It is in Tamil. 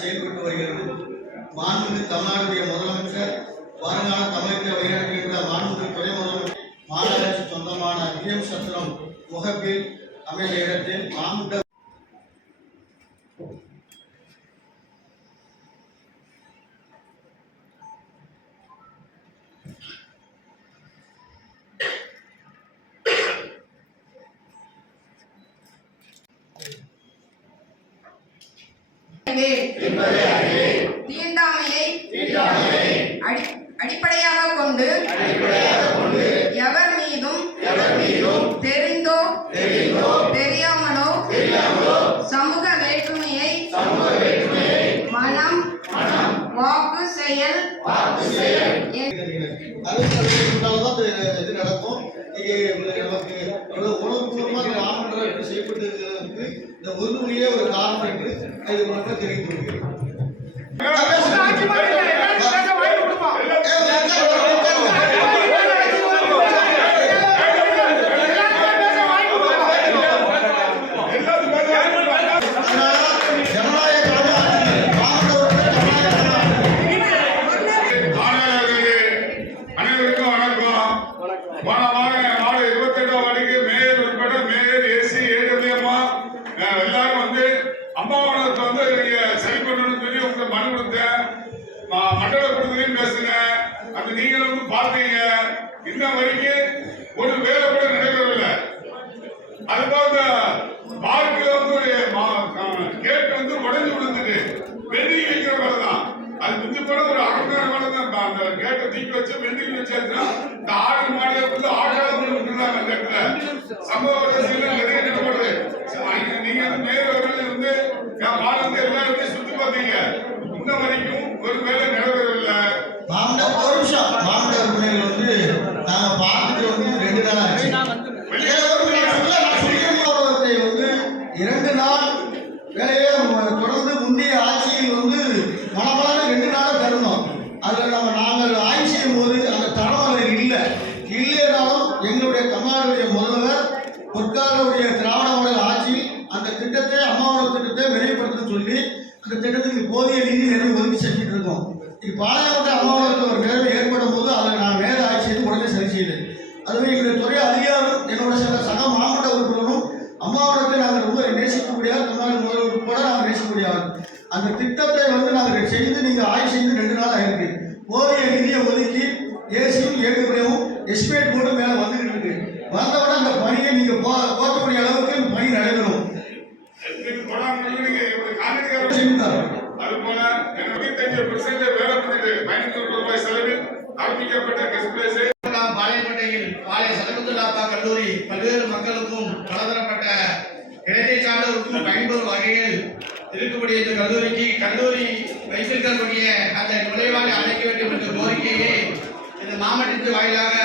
செயல்பட்டு வருகிறது. மாண்புமிகு தமிழ்நாடுடைய முதலமைச்சர் வருங்கால தமிழக வழிநடத்துகின்ற மாண்புமிகு துணை முதலமைச்சர் மாநகராட்சி சொந்தமான விஎம் சத்திரம் முகப்பில் அமைந்த இடத்தில் மாண்புமிகு தீண்டாமையை அடிப்படையாக கொண்டு எவர் மீதும் தெரிந்தோ தெரியாமலோ சமூக வேற்றுமையை மனம் வாக்கு செயல் நடக்கும். இங்கே நமக்கு இவ்வளவு உணவுபூர்வமாக கிராமங்கள் எப்படி செய்யப்பட்டு இருக்கிறதுக்கு இந்த உறுதுணையே ஒரு காரணம் என்று இது மக்கள் தெரிவித்து வருகிறது மண்டல கூட்டத்திலையும் பேசுங்க. அது நீங்களும் வந்து பார்த்தீங்க இன்ன வரைக்கும் ஒரு வேலை கூட நடைபெறவில்லை அது போக பார்க்கில் வந்து ஒரு கேட் வந்து உடஞ்சு விழுந்துட்டு வெந்தி வைக்கிற தான். அது மிஞ்சி போட ஒரு அரை மாதிரி தான். அந்த கேட்டை தீக்கி வச்சு வெந்தி வச்சாச்சுன்னா இந்த ஆடு மாடியை வந்து ஆடாத விட்டுருந்தாங்க அந்த இடத்துல. சம்பவ வரிசையில் நிறைய நடப்படுது நீங்க வந்து மேயர்கள் வந்து என் மாநிலத்தை எல்லா இடத்தையும் சுத்தி பார்த்தீங்க. இன்ன வரைக்கும் ஒரு வேலை நிறைவேறவில்லை மாமண்ட ஒரு நிமிஷம் மாமண்ட உறுப்பினர்கள் வந்து நாங்க பார்த்துட்டு வந்து ரெண்டு நாள் ஆச்சு வெளியே ஒரு நிமிஷம் இல்ல, நான் சொல்லிக்கிறேன். மாவட்டத்தை வந்து இரண்டு நாள் வேலையை தொடர்ந்து முந்தைய ஆட்சியில் வந்து மனமான ரெண்டு நாளை தருணம். அதில் நம்ம நாங்கள் ஆய்வு செய்யும் போது அந்த தரம் அதில் இல்லை. இல்லைனாலும் எங்களுடைய தமிழ்நாடுடைய முதல்வர் பொற்காலுடைய திராவிட மாடல் ஆட்சியில் அந்த திட்டத்தை அம்மாவோட திட்டத்தை விரைவுபடுத்த சொல்லி அந்த திட்டத்துக்கு போதிய நிதி நிறைவு ஒதுக்கி செஞ்சுட்டு இருக்கோம். இது பாளையங்கோட்டை அம்மாவோட ஒரு நேரம் ஏற்படும் போது அதை நான் நேர ஆட்சி செய்து உடனே சரி செய்தேன் அதுவே எங்களுடைய துறை அதிகாரம் அந்த திட்டத்தை வந்து நாங்கள் செய்து நீங்கள் ஆய்வு செய்து ரெண்டு நாள் ஆயிருக்கு. போதிய நிதியை ஒதுக்கி ஏசியும் ஏழுபடியும் எஸ்பிஐட் போட்டு மேலே வந்துகிட்டு இருக்கு. வந்தவுடனே அந்த பணியை நீங்கள் போ போற்றக்கூடிய அளவுக்கு இந்த பணி நடைபெறும். இதுக்கு போடாமல் நீங்க இவங்க வேலை பண்ணிட்டு பதினஞ்சு ரூபாய் செலவில் ஆரம்பிக்கப்பட்ட கெஸ்ட் பிளேஸை இருக்கக்கூடிய இந்த கல்லூரிக்கு கல்லூரி வைத்திருக்கக்கூடிய அந்த நுழைவாக அழைக்க வேண்டும் என்ற கோரிக்கையை இந்த மாவட்டத்தின் வாயிலாக